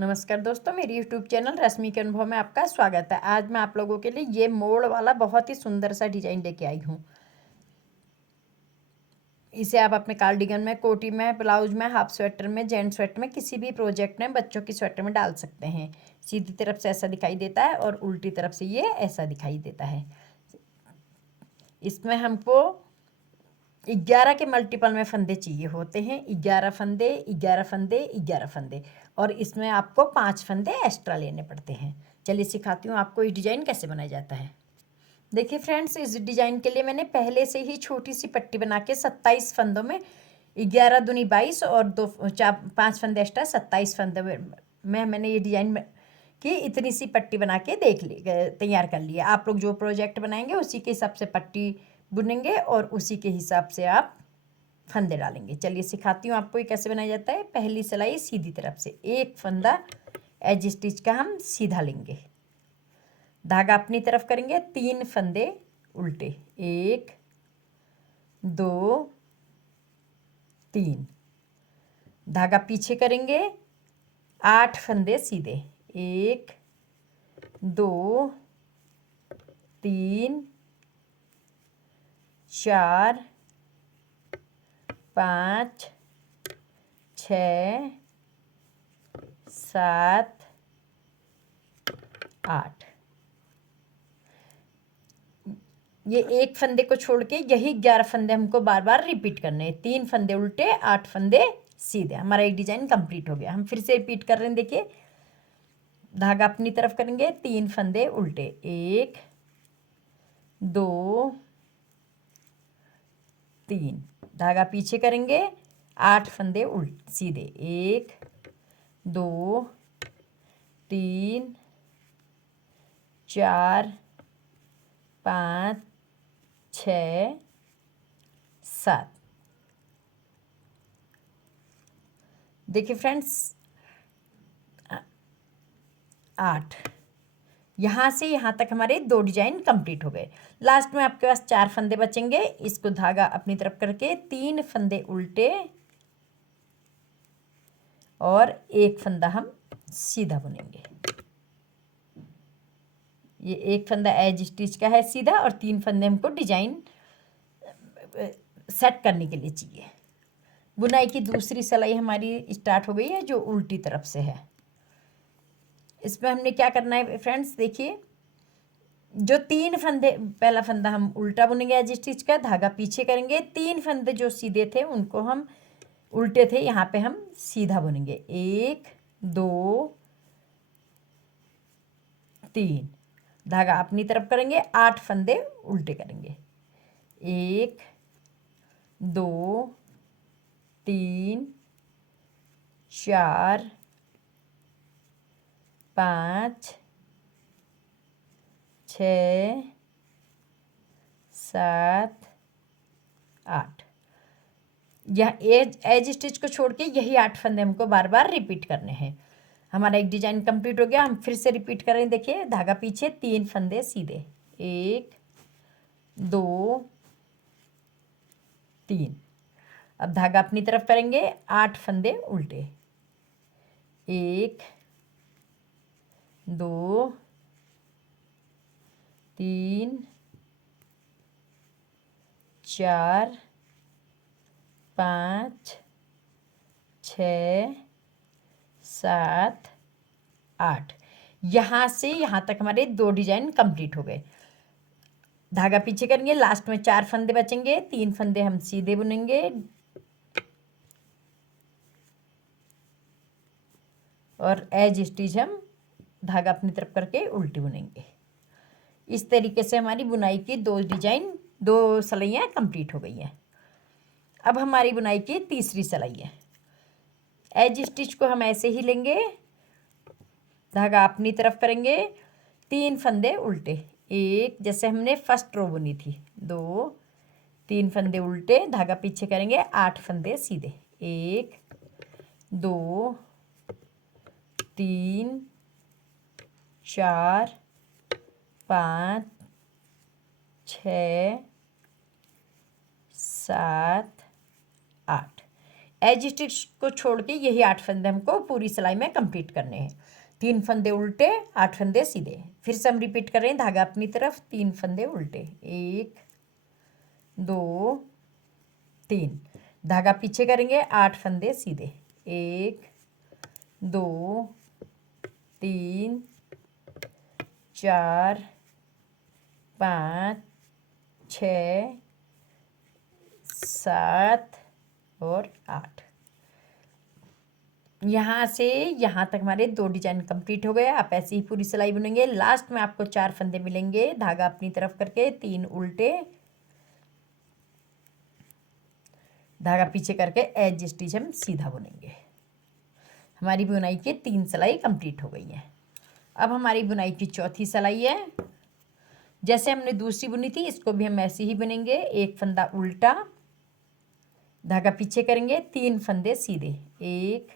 नमस्कार दोस्तों, मेरी यूट्यूब चैनल रश्मि के अनुभव में आपका स्वागत है। आज मैं आप लोगों के लिए ये मोड़ वाला बहुत ही सुंदर सा डिजाइन लेके आई हूँ। इसे आप अपने कार्डिगन में, कोटी में, ब्लाउज में, हाफ स्वेटर में, जेंट्स स्वेटर में, किसी भी प्रोजेक्ट में, बच्चों की स्वेटर में डाल सकते हैं। सीधी तरफ से ऐसा दिखाई देता है और उल्टी तरफ से ये ऐसा दिखाई देता है। इसमें हमको 11 के मल्टीपल में फंदे चाहिए होते हैं। 11 फंदे, 11 फंदे, 11 फंदे, और इसमें आपको 5 फंदे एक्स्ट्रा लेने पड़ते हैं। चलिए सिखाती हूँ आपको ये डिजाइन कैसे बनाया जाता है। देखिए फ्रेंड्स, इस डिजाइन के लिए मैंने पहले से ही छोटी सी पट्टी बना के 27 फंदों में 11 दूनी 22 और 5 फंदे एक्स्ट्रा 27 फंदे में मैंने ये डिजाइन की इतनी सी पट्टी बना के तैयार कर लिया। आप लोग जो प्रोजेक्ट बनाएंगे उसी के हिसाब से पट्टी बुनेंगे और उसी के हिसाब से आप फंदे डालेंगे। चलिए सिखाती हूँ आपको ये कैसे बनाया जाता है। पहली सिलाई सीधी तरफ से एक फंदा एज स्टिच का हम सीधा लेंगे, धागा अपनी तरफ करेंगे, 3 फंदे उल्टे, 1 2 3, धागा पीछे करेंगे, 8 फंदे सीधे, 1 2 3 4 5 6 7 8। ये एक फंदे को छोड़ के यही 11 फंदे हमको बार बार रिपीट करने हैं। 3 फंदे उल्टे, 8 फंदे सीधे। हमारा एक डिजाइन कंप्लीट हो गया। हम फिर से रिपीट कर रहे हैं। देखिए, धागा अपनी तरफ करेंगे, 3 फंदे उल्टे, 1 2 3, धागा पीछे करेंगे, 8 फंदे उल्टे सीधे, 1 2 3 4 5 6 7। देखिए फ्रेंड्स, 8, यहाँ से यहाँ तक हमारे 2 डिजाइन कंप्लीट हो गए। लास्ट में आपके पास 4 फंदे बचेंगे। इसको धागा अपनी तरफ करके 3 फंदे उल्टे और 1 फंदा हम सीधा बुनेंगे। ये 1 फंदा एज स्टिच का है सीधा, और 3 फंदे हमको डिजाइन सेट करने के लिए चाहिए। बुनाई की दूसरी सिलाई हमारी स्टार्ट हो गई है, जो उल्टी तरफ से है। इसमें हमने क्या करना है फ्रेंड्स, देखिए, जो 3 फंदे, पहला फंदा हम उल्टा बुनेंगे एज स्टिच का, धागा पीछे करेंगे, 3 फंदे जो सीधे थे उनको हम उल्टे थे, यहाँ पे हम सीधा बुनेंगे, 1 2 3, धागा अपनी तरफ करेंगे, 8 फंदे उल्टे करेंगे, 1 2 3 4 5 6 7 8। यह एज स्टिच को छोड़ के यही 8 फंदे हमको बार बार रिपीट करने हैं। हमारा एक डिजाइन कंप्लीट हो गया। हम फिर से रिपीट करें। देखिए, धागा पीछे, 3 फंदे सीधे, 1 2 3। अब धागा अपनी तरफ करेंगे, 8 फंदे उल्टे, 1 2 3 4 5 6 7 8। यहाँ से यहाँ तक हमारे 2 डिजाइन कंप्लीट हो गए। धागा पीछे करेंगे, लास्ट में 4 फंदे बचेंगे, 3 फंदे हम सीधे बुनेंगे और एज स्टिच हम धागा अपनी तरफ करके उल्टी बुनेंगे। इस तरीके से हमारी बुनाई की 2 सिलाइयाँ कंप्लीट हो गई हैं। अब हमारी बुनाई की तीसरी सिलाई है। एज स्टिच को हम ऐसे ही लेंगे, धागा अपनी तरफ करेंगे, 3 फंदे उल्टे, 1, जैसे हमने फर्स्ट रो बुनी थी, 2 3 फंदे उल्टे, धागा पीछे करेंगे, 8 फंदे सीधे, 1 2 3 4 5 6 7 8। एज स्टिच को छोड़ के यही 8 फंदे हमको पूरी सिलाई में कंप्लीट करने हैं। 3 फंदे उल्टे, 8 फंदे सीधे। फिर से हम रिपीट कर रहे हैं, धागा अपनी तरफ, 3 फंदे उल्टे, 1 2 3, धागा पीछे करेंगे, 8 फंदे सीधे, 1 2 3 4 5 6 7 और 8। यहाँ से यहाँ तक हमारे 2 डिजाइन कंप्लीट हो गए। आप ऐसे ही पूरी सिलाई बुनेंगे। लास्ट में आपको 4 फंदे मिलेंगे, धागा अपनी तरफ करके, 3 उल्टे, धागा पीछे करके एज स्टिच हम सीधा बुनेंगे। हमारी बुनाई की 3 सिलाई कंप्लीट हो गई है। अब हमारी बुनाई की चौथी सिलाई है। जैसे हमने दूसरी बुनी थी, इसको भी हम ऐसे ही बुनेंगे। 1 फंदा उल्टा, धागा पीछे करेंगे, 3 फंदे सीधे, 1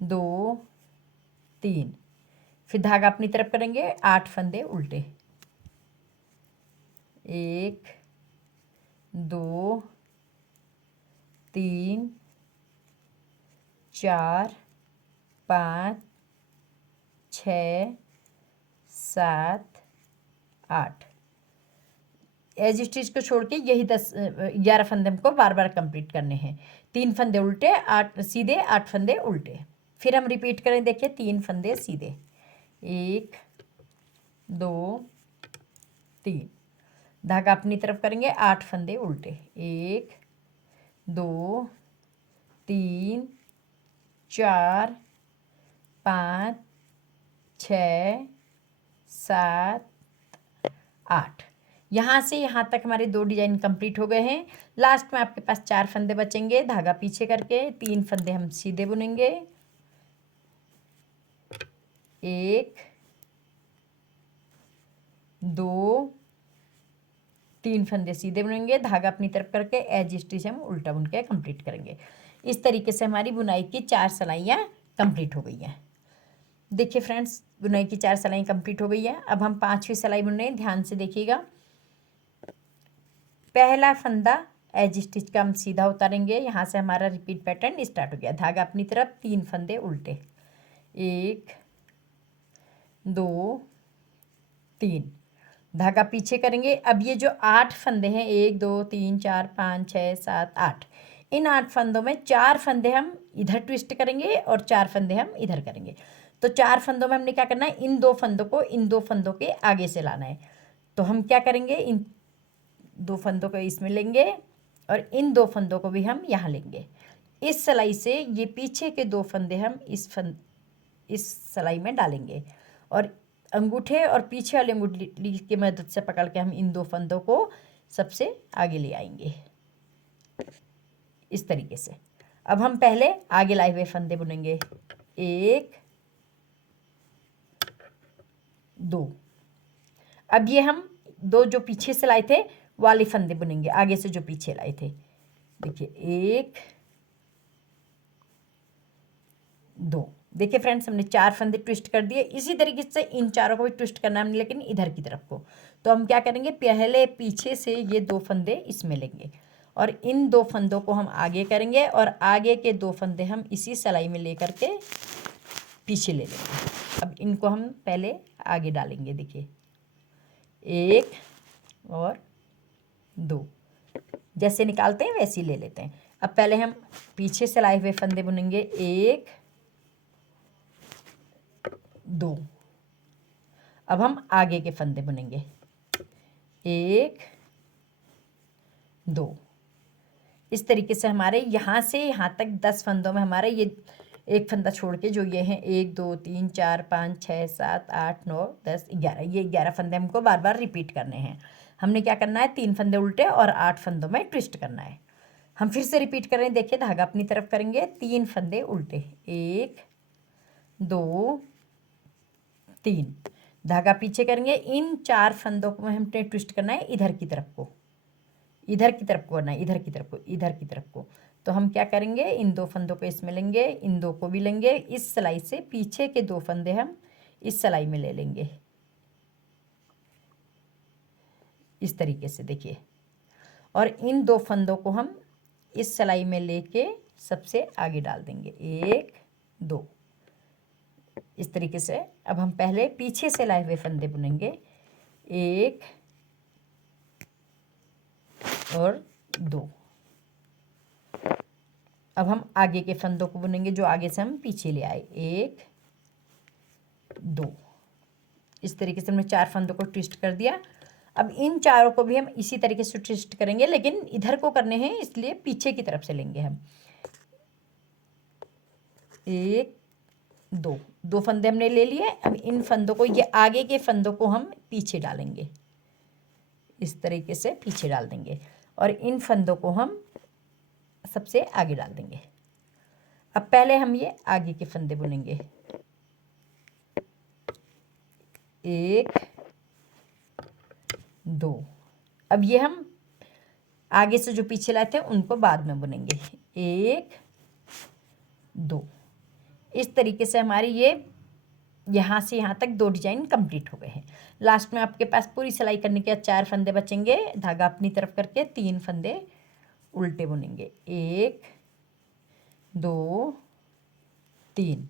2 3, फिर धागा अपनी तरफ करेंगे, 8 फंदे उल्टे, 1 2 3 4 5 6 7 8। एज स्टिच को छोड़ के यही 11 फंदे हमको बार बार कंप्लीट करने हैं। 3 फंदे उल्टे, 8 सीधे, 8 फंदे उल्टे। फिर हम रिपीट करें, देखिए 3 फंदे सीधे, 1 2 3, धागा अपनी तरफ करेंगे, 8 फंदे उल्टे, 1 2 3 4 5 6 7 8। यहाँ से यहाँ तक हमारे 2 डिजाइन कंप्लीट हो गए हैं। लास्ट में आपके पास 4 फंदे बचेंगे, धागा पीछे करके 3 फंदे हम सीधे बुनेंगे, 1 2 3 फंदे सीधे बुनेंगे, धागा अपनी तरफ करके एज स्टिच हम उल्टा बुन के कंप्लीट करेंगे। इस तरीके से हमारी बुनाई की 4 सिलाइयाँ कंप्लीट हो गई हैं। देखिए फ्रेंड्स, बुनाई की 4 सिलाई कंप्लीट हो गई है। अब हम 5वीं सिलाई बुन रहे हैं, ध्यान से देखिएगा। पहला फंदा एज स्टिच का हम सीधा उतारेंगे। यहाँ से हमारा रिपीट पैटर्न स्टार्ट हो गया। धागा अपनी तरफ, 3 फंदे उल्टे, 1 2 3, धागा पीछे करेंगे। अब ये जो 8 फंदे हैं, 1 2 3 4 5 6 7 8, इन 8 फंदों में 4 फंदे हम इधर ट्विस्ट करेंगे और 4 फंदे हम इधर करेंगे। तो 4 फंदों में हमने क्या करना है, इन 2 फंदों को इन 2 फंदों के आगे से लाना है। तो हम क्या करेंगे, इन 2 फंदों को इसमें लेंगे और इन 2 फंदों को भी हम यहाँ लेंगे। इस सिलाई से ये पीछे के 2 फंदे हम इस सिलाई में डालेंगे और अंगूठे और पीछे वाले अंगूठी की मदद से पकड़ के हम इन 2 फंदों को सबसे आगे ले आएंगे, इस तरीके से। अब हम पहले आगे लाए हुए फंदे बुनेंगे, 1 2। अब ये हम 2 जो पीछे से लाए थे वाले फंदे बुनेंगे, आगे से जो पीछे लाए थे। देखिए 1 2। देखिए फ्रेंड्स, हमने 4 फंदे ट्विस्ट कर दिए। इसी तरीके से इन चारों को भी ट्विस्ट करना है, लेकिन इधर की तरफ को। तो हम क्या करेंगे, पहले पीछे से ये 2 फंदे इसमें लेंगे और इन 2 फंदों को हम आगे करेंगे और आगे के 2 फंदे हम इसी सिलाई में लेकर के पीछे ले लेंगे। अब इनको हम पहले आगे डालेंगे। देखिए 1 और 2, जैसे निकालते हैं वैसे ही ले लेते हैं। अब पहले हम पीछे से लाए हुए फंदे बुनेंगे, 1 2। अब हम आगे के फंदे बुनेंगे, 1 2। इस तरीके से हमारे यहाँ से यहाँ तक 10 फंदों में हमारे ये एक फंदा छोड़ के जो ये हैं 1 2 3 4 5 6 7 8 9 10 11, ये 11 फंदे हमको बार बार रिपीट करने हैं। हमने क्या करना है, 3 फंदे उल्टे और 8 फंदों में ट्विस्ट करना है। हम फिर से रिपीट कर रहे हैं। देखिए धागा अपनी तरफ करेंगे, 3 फंदे उल्टे, 1 2 3, धागा पीछे करेंगे। इन 4 फंदों को हमने ट्विस्ट करना है इधर की तरफ को, इधर की तरफ को करना है, इधर की तरफ को, इधर की तरफ को। तो हम क्या करेंगे, इन 2 फंदों को इसमें लेंगे, इन 2 को भी लेंगे। इस सिलाई से पीछे के 2 फंदे हम इस सिलाई में ले लेंगे, इस तरीके से। देखिए, और इन 2 फंदों को हम इस सिलाई में लेके सबसे आगे डाल देंगे, 1 2। इस तरीके से अब हम पहले पीछे से लाए हुए फंदे बुनेंगे, 1 और 2। अब हम आगे के फंदों को बुनेंगे जो आगे से हम पीछे ले आए, 1 2। इस तरीके से हमने 4 फंदों को ट्विस्ट कर दिया। अब इन चारों को भी हम इसी तरीके से ट्विस्ट करेंगे, लेकिन इधर को करने हैं इसलिए पीछे की तरफ से लेंगे हम, 1 2। 2 फंदे हमने ले लिए। अब इन फंदों को, ये आगे के फंदों को हम पीछे डालेंगे, इस तरीके से पीछे डाल देंगे और इन फंदों को हम सबसे आगे डाल देंगे। अब पहले हम ये आगे के फंदे बुनेंगे, 1 2। अब ये हम आगे से जो पीछे लाए थे उनको बाद में बुनेंगे, 1 2। इस तरीके से हमारी ये यहाँ से यहाँ तक 2 डिजाइन कंप्लीट हो गए हैं। लास्ट में आपके पास पूरी सिलाई करने के बाद 4 फंदे बचेंगे। धागा अपनी तरफ करके 3 फंदे उल्टे बुनेंगे, 1 2 3।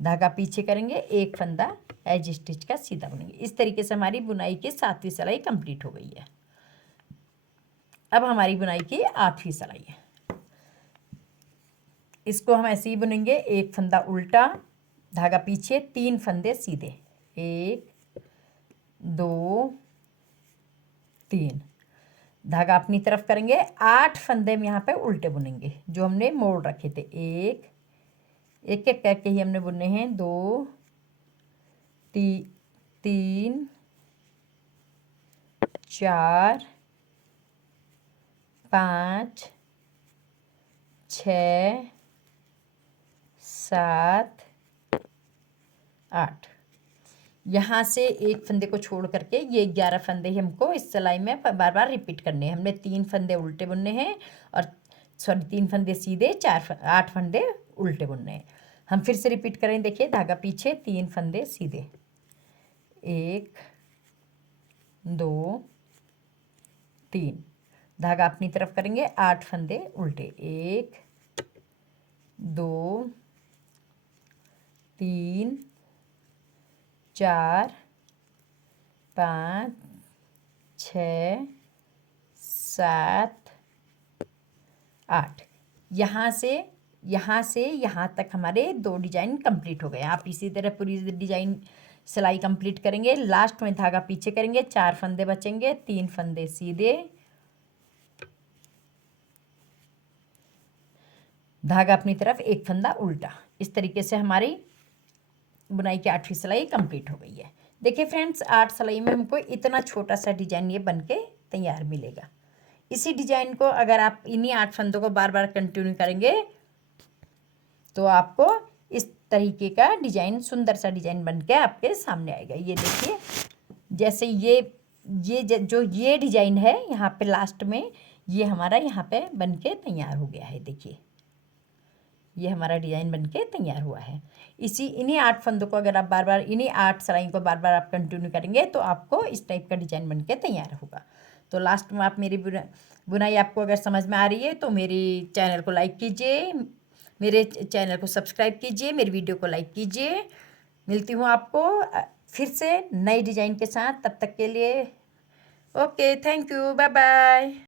धागा पीछे करेंगे, 1 फंदा एज स्टिच का सीधा बुनेंगे। इस तरीके से हमारी बुनाई की 7वीं सिलाई कंप्लीट हो गई है। अब हमारी बुनाई की 8वीं सिलाई है। इसको हम ऐसे ही बुनेंगे, 1 फंदा उल्टा, धागा पीछे, 3 फंदे सीधे, 1 2 3। धागा अपनी तरफ करेंगे, 8 फंदे हम यहाँ पे उल्टे बुनेंगे जो हमने मोड़ रखे थे। एक एक करके ही हमने बुने हैं, 2 3 4 5 6 7 8। यहाँ से 1 फंदे को छोड़ करके ये 11 फंदे ही हमको इस सिलाई में बार बार रिपीट करने हैं। हमने 3 फंदे उल्टे बुनने हैं और 3 फंदे सीधे, 8 फंदे उल्टे बुनने हैं। हम फिर से रिपीट करें, देखिए, धागा पीछे, 3 फंदे सीधे, 1 2 3। धागा अपनी तरफ करेंगे, 8 फंदे उल्टे, 1 2 3 4 5 6 7 8। यहाँ से यहाँ तक हमारे 2 डिजाइन कंप्लीट हो गए। आप इसी तरह पूरी डिजाइन सिलाई कंप्लीट करेंगे। लास्ट में धागा पीछे करेंगे, 4 फंदे बचेंगे, 3 फंदे सीधे, धागा अपनी तरफ, 1 फंदा उल्टा। इस तरीके से हमारी बुनाई की 8वीं सिलाई कंप्लीट हो गई है। देखिए फ्रेंड्स, 8 सिलाई में हमको इतना छोटा सा डिजाइन ये बनके तैयार मिलेगा। इसी डिजाइन को अगर आप इन्हीं 8 फंदों को बार बार कंटिन्यू करेंगे तो आपको इस तरीके का डिजाइन, सुंदर सा डिजाइन बनके आपके सामने आएगा। ये देखिए, जैसे ये डिजाइन है यहाँ पे लास्ट में, ये हमारा यहाँ पे बनके तैयार हो गया है। देखिए, ये हमारा डिजाइन बनके तैयार हुआ है। इन्हीं 8 फंदों को अगर आप बार बार, इन्हीं 8 सिलाई को बार बार आप कंटिन्यू करेंगे तो आपको इस टाइप का डिजाइन बनके तैयार होगा। तो लास्ट में आप मेरी बुनाई आपको अगर समझ में आ रही है तो मेरी चैनल को लाइक कीजिए, मेरे चैनल को सब्सक्राइब कीजिए, मेरी वीडियो को लाइक कीजिए। मिलती हूँ आपको फिर से नई डिजाइन के साथ। तब तक के लिए okay, thank you, bye bye.